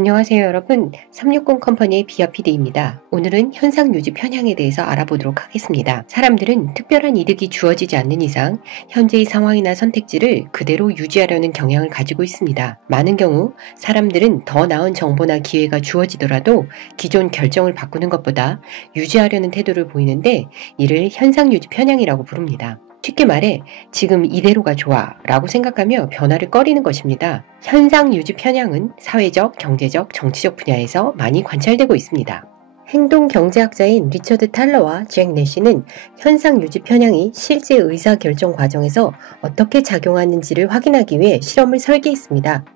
안녕하세요 여러분. 360 컴퍼니의 비아피디입니다. 오늘은 현상 유지 편향에 대해서 알아보도록 하겠습니다. 사람들은 특별한 이득이 주어지지 않는 이상 현재의 상황이나 선택지를 그대로 유지하려는 경향을 가지고 있습니다. 많은 경우 사람들은 더 나은 정보나 기회가 주어지더라도 기존 결정을 바꾸는 것보다 유지하려는 태도를 보이는데 이를 현상 유지 편향이라고 부릅니다. 쉽게 말해 지금 이대로가 좋아 라고 생각하며 변화를 꺼리는 것입니다. 현상 유지 편향은 사회적, 경제적, 정치적 분야에서 많이 관찰되고 있습니다. 행동 경제학자인 리처드 탈러와 잭 내시는 현상 유지 편향이 실제 의사결정 과정에서 어떻게 작용하는지를 확인하기 위해 실험을 설계했습니다.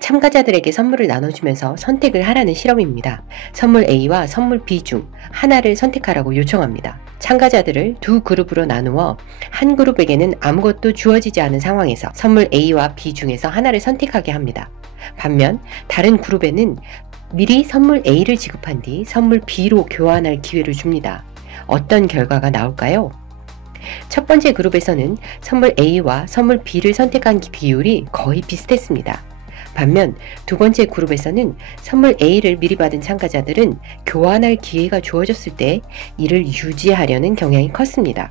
참가자들에게 선물을 나눠주면서 선택을 하라는 실험입니다. 선물 A와 선물 B 중 하나를 선택하라고 요청합니다. 참가자들을 두 그룹으로 나누어 한 그룹에게는 아무것도 주어지지 않은 상황에서 선물 A와 B 중에서 하나를 선택하게 합니다. 반면 다른 그룹에는 미리 선물 A를 지급한 뒤 선물 B로 교환할 기회를 줍니다. 어떤 결과가 나올까요? 첫 번째 그룹에서는 선물 A와 선물 B를 선택한 비율이 거의 비슷했습니다. 반면 두 번째 그룹에서는 선물 A를 미리 받은 참가자들은 교환할 기회가 주어졌을 때 이를 유지하려는 경향이 컸습니다.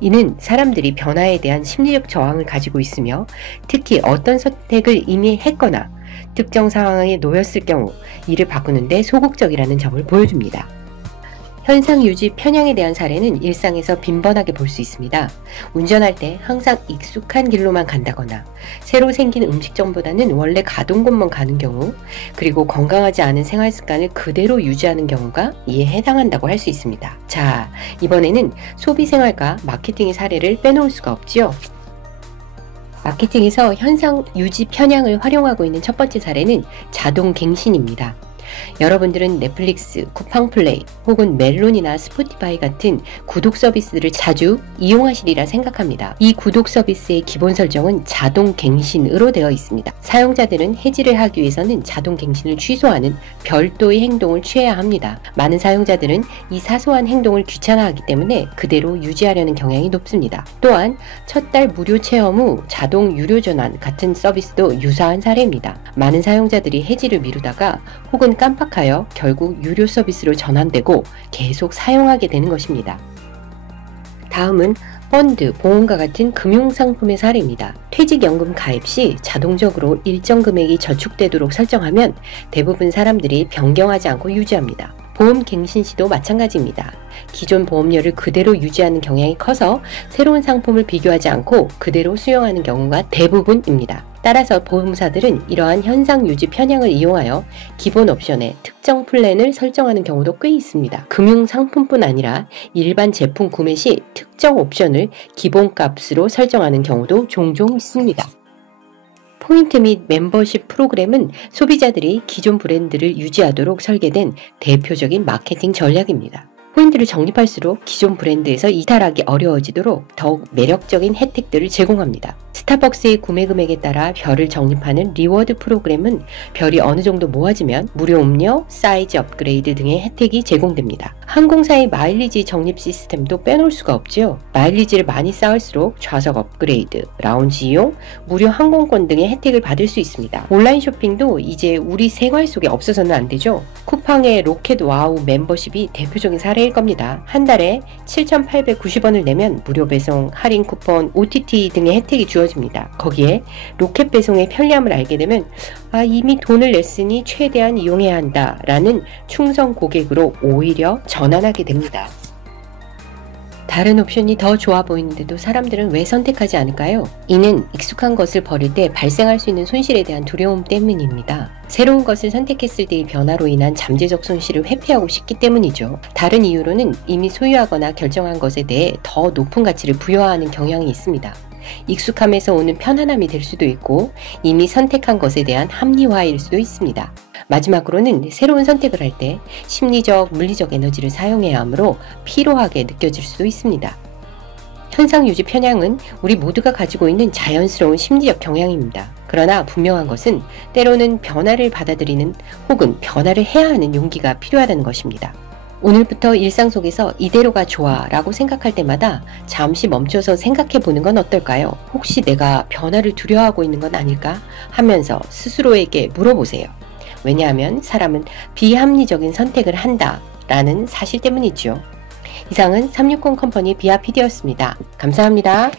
이는 사람들이 변화에 대한 심리적 저항을 가지고 있으며 특히 어떤 선택을 이미 했거나 특정 상황에 놓였을 경우 이를 바꾸는데 소극적이라는 점을 보여줍니다. 현상 유지 편향에 대한 사례는 일상에서 빈번하게 볼 수 있습니다. 운전할 때 항상 익숙한 길로만 간다거나 새로 생긴 음식점보다는 원래 가던 곳만 가는 경우, 그리고 건강하지 않은 생활 습관을 그대로 유지하는 경우가 이에 해당한다고 할 수 있습니다. 자, 이번에는 소비생활과 마케팅의 사례를 빼놓을 수가 없지요. 마케팅에서 현상 유지 편향을 활용하고 있는 첫 번째 사례는 자동 갱신입니다. 여러분들은 넷플릭스, 쿠팡플레이 혹은 멜론이나 스포티파이 같은 구독 서비스를 자주 이용하시리라 생각합니다. 이 구독 서비스의 기본 설정은 자동 갱신으로 되어 있습니다. 사용자들은 해지를 하기 위해서는 자동 갱신을 취소하는 별도의 행동을 취해야 합니다. 많은 사용자들은 이 사소한 행동을 귀찮아하기 때문에 그대로 유지하려는 경향이 높습니다. 또한 첫 달 무료 체험 후 자동 유료 전환 같은 서비스도 유사한 사례입니다. 많은 사용자들이 해지를 미루다가 혹은 깜빡하여 결국 유료 서비스로 전환되고 계속 사용하게 되는 것입니다. 다음은 펀드, 보험과 같은 금융상품의 사례입니다. 퇴직연금 가입 시 자동적으로 일정 금액이 저축되도록 설정하면 대부분 사람들이 변경하지 않고 유지합니다. 보험 갱신 시도 마찬가지입니다. 기존 보험료를 그대로 유지하는 경향이 커서 새로운 상품을 비교하지 않고 그대로 수용하는 경우가 대부분입니다. 따라서 보험사들은 이러한 현상 유지 편향을 이용하여 기본 옵션에 특정 플랜을 설정하는 경우도 꽤 있습니다. 금융상품뿐 아니라 일반 제품 구매 시 특정 옵션을 기본값으로 설정하는 경우도 종종 있습니다. 포인트 및 멤버십 프로그램은 소비자들이 기존 브랜드를 유지하도록 설계된 대표적인 마케팅 전략입니다. 포인트를 적립할수록 기존 브랜드에서 이탈하기 어려워지도록 더욱 매력적인 혜택들을 제공합니다. 스타벅스의 구매 금액에 따라 별을 적립하는 리워드 프로그램은 별이 어느 정도 모아지면 무료 음료, 사이즈 업그레이드 등의 혜택이 제공됩니다. 항공사의 마일리지 적립 시스템도 빼놓을 수가 없지요. 마일리지를 많이 쌓을수록 좌석 업그레이드, 라운지 이용, 무료 항공권 등의 혜택을 받을 수 있습니다. 온라인 쇼핑도 이제 우리 생활 속에 없어서는 안 되죠. 쿠팡의 로켓 와우 멤버십이 대표적인 사례일 겁니다. 한 달에 7,890원을 내면 무료 배송, 할인 쿠폰, OTT 등의 혜택이 주어집니다. 거기에 로켓 배송의 편리함을 알게 되면 이미 돈을 냈으니 최대한 이용해야 한다 라는 충성 고객으로 오히려 전환하게 됩니다. 다른 옵션이 더 좋아 보이는데도 사람들은 왜 선택하지 않을까요? 이는 익숙한 것을 버릴 때 발생할 수 있는 손실에 대한 두려움 때문입니다. 새로운 것을 선택했을 때의 변화로 인한 잠재적 손실을 회피하고 싶기 때문이죠. 다른 이유로는 이미 소유하거나 결정한 것에 대해 더 높은 가치를 부여하는 경향이 있습니다. 익숙함에서 오는 편안함이 될 수도 있고 이미 선택한 것에 대한 합리화일 수도 있습니다. 마지막으로는 새로운 선택을 할 때 심리적, 물리적 에너지를 사용해야 하므로 피로하게 느껴질 수도 있습니다. 현상 유지 편향은 우리 모두가 가지고 있는 자연스러운 심리적 경향입니다. 그러나 분명한 것은 때로는 변화를 받아들이는 혹은 변화를 해야 하는 용기가 필요하다는 것입니다. 오늘부터 일상 속에서 이대로가 좋아 라고 생각할 때마다 잠시 멈춰서 생각해 보는 건 어떨까요? 혹시 내가 변화를 두려워하고 있는 건 아닐까? 하면서 스스로에게 물어보세요. 왜냐하면 사람은 비합리적인 선택을 한다 라는 사실 때문이죠. 이상은 360 컴퍼니 비아 PD였습니다. 감사합니다.